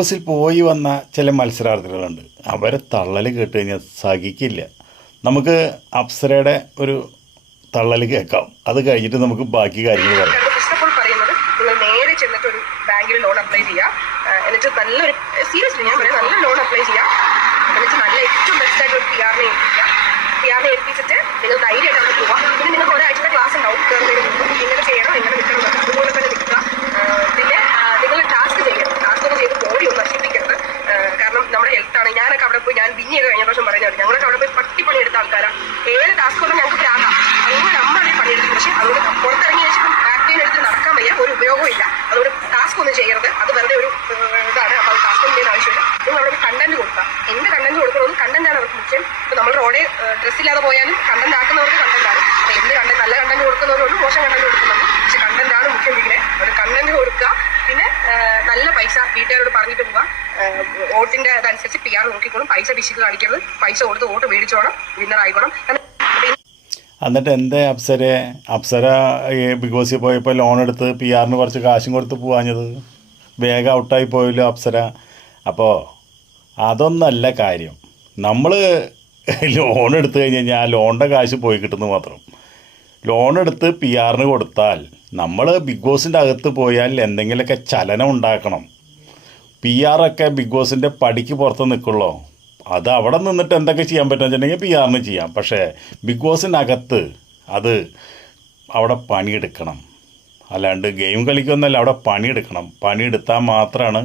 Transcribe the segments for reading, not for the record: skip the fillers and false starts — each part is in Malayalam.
ബോസിൽ പോയി വന്ന ചില മത്സരാർത്ഥികളുണ്ട്. അവരെ തള്ളൽ കേട്ട് കഴിഞ്ഞാൽ സഹിക്കില്ല. നമുക്ക് അപ്സരയുടെ ഒരു തള്ളൽ കേൾക്കാം. അത് കഴിഞ്ഞിട്ട് നമുക്ക് ബാക്കി കാര്യങ്ങൾ പറയാം. ഫസ്റ്റ് ഓഫ് ഓൾ പറയുന്നത്, നിങ്ങൾ നേരെ ചെന്നിട്ട് ഒരു ബാങ്കിൽ ലോൺ അപ്ലൈ ചെയ്യുക. എന്നിട്ട് നല്ലൊരു സീരിയസ്ലി ഞാൻ പറയാം, നല്ല ലോൺ അപ്ലൈ ചെയ്യുക. എന്നിട്ട് നല്ല ഏറ്റവും ബെസ്റ്റ് ആയിട്ട് ഒരു PR-നെ ഏൽപ്പിക്കുക. PR-നെ ഏൽപ്പിച്ചിട്ട് നിങ്ങൾ ധൈര്യമായിട്ട് അവിടെ പോവുക. പിന്നെ നിങ്ങൾക്ക് ഒരാഴ്ചത്തെ ക്ലാസ് ഉണ്ടാവും. ഇങ്ങനെ ചെയ്യണം, ഇങ്ങനെ നിൽക്കണം, അതുപോലെ തന്നെ നിൽക്കുക. പിന്നെ നിങ്ങൾ ടാസ്ക് ചെയ്യണം. ടാസ്ക് ഒന്നും ചെയ്ത് ബോഡി ഒന്നും നശിപ്പിക്കരുത്. കാരണം നമ്മുടെ ഹെൽത്താണ്. ഞാനൊക്കെ അവിടെ പോയി, ഞാൻ ബിന്നി കഴിഞ്ഞ പ്രാവശ്യം പറയുന്നത്, ഞങ്ങളൊക്കെ അവിടെ പോയി പട്ടിപ്പണി എടുത്ത ആൾക്കാരാണ്. ഏത് ടാസ്ക് ഒന്നും ഞങ്ങൾക്ക് പ്രാകാം. അതുകൊണ്ട് നമ്മളെ പണിയെടുക്കും. പക്ഷെ അതുകൊണ്ട് പുറത്തിറങ്ങിയ ശേഷം ബാക്ക് പെയിൻ എടുത്ത് നടക്കാൻ വയ്യ, ഒരു ഉപയോഗവും ഇല്ല. അതുകൊണ്ട് ടാസ്ക് ഒന്നും ചെയ്യരുത്. അത് വെറുതെ ഒരു ഇതാണ്. അപ്പോൾ അത് ടാസ്ക് ഒന്നും ചെയ്യുന്ന ആവശ്യമില്ല. നിങ്ങൾ അവിടെ കണ്ടന്റ് കൊടുക്കുക. എന്ത് കണ്ടന്റ് കൊടുക്കണമെന്ന് കണ്ടന്റാണ് അവർക്ക് മുഖ്യം. ഇപ്പോൾ നമ്മൾ റോഡേ ഡ്രസ്സില്ലാതെ പോയാലും കണ്ടന്റ് ആക്കുന്നവർക്ക് കണ്ടന്റാണ്. അപ്പോൾ എന്ത് കണ്ടന്റ്, നല്ല കണ്ടന്റ് കൊടുക്കുന്നവരുണ്ട്, മോശം കണ്ടന്റ് കൊടുക്കുന്നുണ്ട്. പക്ഷെ കണ്ടന്റാണ് മുഖ്യം. ഇതിനെ ഒരു കണ്ടന്റ് കൊടുക്കുക. പിന്നെ നല്ല പൈസ വീട്ടുകാരോട് പറഞ്ഞിട്ട് പോവുക. വോട്ടിന്റെ അതനുസരിച്ച് PR നോക്കിക്കോളും. പൈസ പിശുക്ക് കാണിക്കരുത്. പൈസ കൊടുത്ത് വോട്ട് മേടിച്ചോണം, വിന്നർ ആയിക്കോണം. എന്നിട്ട് എന്തേ അപ്സര ബിഗ് ബോസിൽ പോയപ്പോൾ ലോൺ എടുത്ത് PR-ന് കുറച്ച് കാശും കൊടുത്ത് പോവാഞ്ഞത്? വേഗം ഔട്ടായി പോയല്ലോ അപ്സര. അപ്പോൾ അതൊന്നല്ല കാര്യം. നമ്മൾ ലോൺ എടുത്തു കഴിഞ്ഞ് കഴിഞ്ഞാൽ ആ ലോണിൻ്റെ കാശ് പോയി കിട്ടുന്നു മാത്രം. ലോൺ എടുത്ത് PR-ന് കൊടുത്താൽ നമ്മൾ ബിഗ് ബോസിൻ്റെ അകത്ത് പോയാൽ എന്തെങ്കിലുമൊക്കെ ചലനം ഉണ്ടാക്കണം. PR-ഒക്കെ ബിഗ് ബോസിൻ്റെ പടിക്ക് പുറത്ത് നിൽക്കുള്ളൂ. അത് അവിടെ നിന്നിട്ട് എന്തൊക്കെ ചെയ്യാൻ പറ്റുമെന്ന് വെച്ചിട്ടുണ്ടെങ്കിൽ PR-ന് ചെയ്യാം. പക്ഷേ ബിഗ് ബോസിനകത്ത് അത് അവിടെ പണിയെടുക്കണം. അല്ലാണ്ട് ഗെയിം കളിക്കൊന്നല്ല, അവിടെ പണിയെടുക്കണം. പണിയെടുത്താൽ മാത്രമാണ്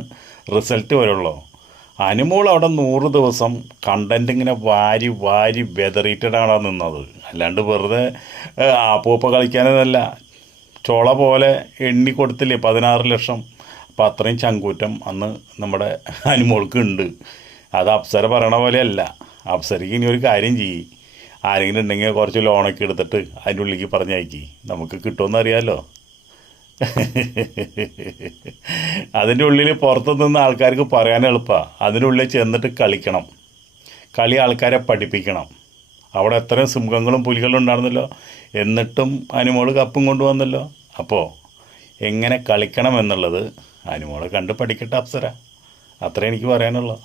റിസൾട്ട് വരുള്ളൂ. അനുമോൾ അവിടെ 100 ദിവസം കണ്ടൻറ്റ് ഇങ്ങനെ വാരി വാരി വെതറിയിട്ടാണ് നിന്നത്. അല്ലാണ്ട് വെറുതെ ആപ്പൂപ്പ കളിക്കാനതല്ല. ചോള പോലെ എണ്ണി കൊടുത്തില്ലേ 16 ലക്ഷം. അപ്പോൾ അത്രയും ചങ്കൂറ്റം അന്ന് നമ്മുടെ അനുമോൾക്ക് ഉണ്ട്. അത് അപ്സര പറയണ പോലെയല്ല. അപ്സരയ്ക്ക് ഇനി ഒരു കാര്യം ചെയ്യും. ആരെങ്കിലും ഉണ്ടെങ്കിൽ കുറച്ച് ലോണൊക്കെ എടുത്തിട്ട് അതിൻ്റെ ഉള്ളിലേക്ക് പറഞ്ഞയക്കി. നമുക്ക് കിട്ടുമെന്ന് അറിയാമല്ലോ. അതിൻ്റെ ഉള്ളിൽ പുറത്തു നിന്ന് ആൾക്കാർക്ക് പറയാൻ എളുപ്പമാണ്. അതിൻ്റെ ഉള്ളിൽ ചെന്നിട്ട് കളിക്കണം. കളി ആൾക്കാരെ പഠിപ്പിക്കണം. അവിടെ എത്രയും സിംഹങ്ങളും പുലികളും ഉണ്ടായിരുന്നല്ലോ. എന്നിട്ടും അനുമോൾ കപ്പും കൊണ്ടുവന്നല്ലോ. അപ്പോൾ എങ്ങനെ കളിക്കണം എന്നുള്ളത് അനുമോളെ കണ്ട് പഠിക്കട്ടെ അപ്സര. അത്രേ എനിക്ക് പറയാനുള്ളൂ.